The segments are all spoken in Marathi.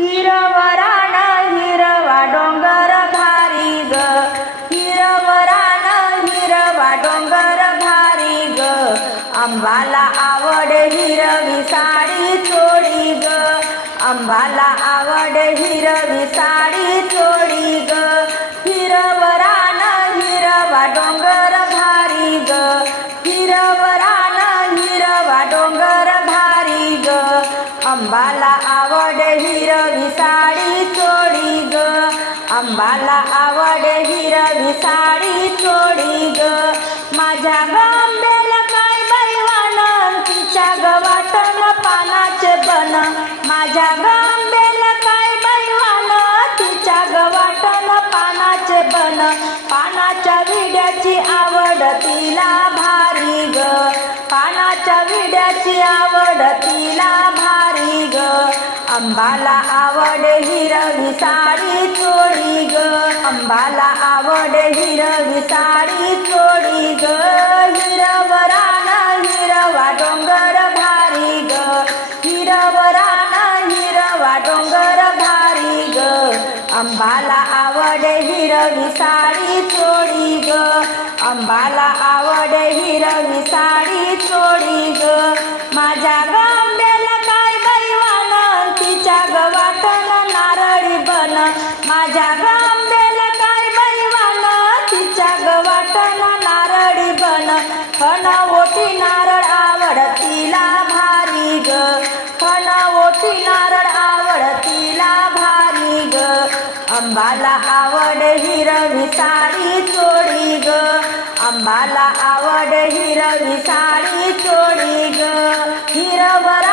हिरवरान हिरवा डोंगर भारी ग. हिरवरान हिरवा डोंगर भारी ग. आंबाला आवड हिरवी साडी चोळी ग. आंबाला आवड हिरवी साडी चोळी आवड हिरवी साडी चोडी ग. आंबाला आवड हिरवी साडी चोडी ग. माझ्या गांब्याला काय बैवान तिच्या गवाटन पानाचे बन. माझ्या गांब्याला काय बैवान तिच्या गवाटन पानाचे बन. पानाच्या विड्याची अंबाला आवड हिरवी साडी चोळी ग. अंबाला आवड हिरवी साडी चोळी ग. हिरवरान हिरवा डोंगर भारी ग. हिरवरान हिरवा डोंगर भारी ग. अंबाला आवड हिरवी साडी चोळी ग. अंबाला आवड हिरवी साडी चोळी ग. माझ्या गवाटन नारळी बन फण ओटी नारळ आवड तिला भारी ग. फण ओटी नारळ आवड तिला भारी ग अंबाला आवड हिरवी साडी चोळी ग. अंबाला आवड हिरवी साडी चोळी ग. हिरवरान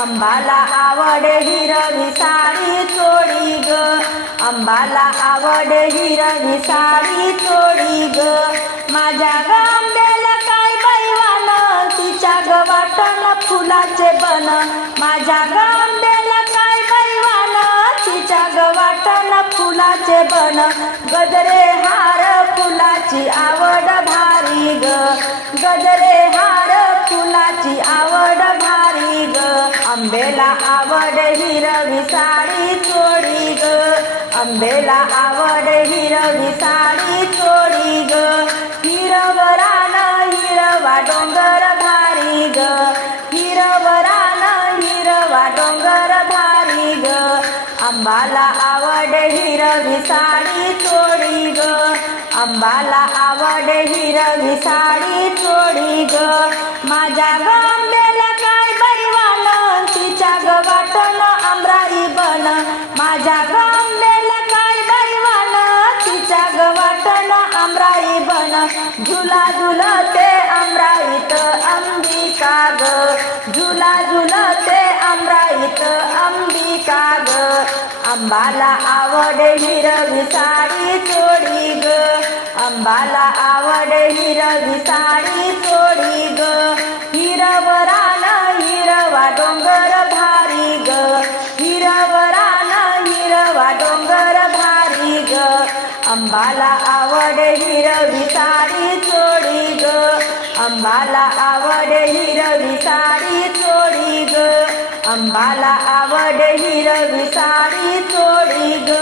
अंबाला आवड हिरवी साडी चोळी ग. अंबाला आवड हिरवी साडी चोळी ग. माझ्या गांब्याला काय बैवान? तिच्या गवाटन फुलाचे बन. माझ्या गांब्याला काय बैवान? तिच्या गवाटन फुलाचे बन. गजरे हार आंबेला आवड हिरवी साडी चोळी ग. आंबेला आवड हिरवी साडी चोळी ग. हिरवरान हिरवा डोंगर भारी ग. हिरवरान हिरवा डोंगर भारी ग. अंबाला आवड हिरवी साडी चोळी ग. अंबाला आवड हिरवी साडी चोळी ग. माझ्या झुला झुलते अमराईत अंबिका ग. झुला झुलते अमराईत अंबिका ग. अंबाला आवड हिरवी साडी चोळी ग. अंबाला आवड हिरवी साडी चोळी अंबाला आवड हिरवी साडी चोळी ग. अंबाला आवड हिरवी साडी चोळी ग. अंबाला आवड हिरवी साडी चोळी ग.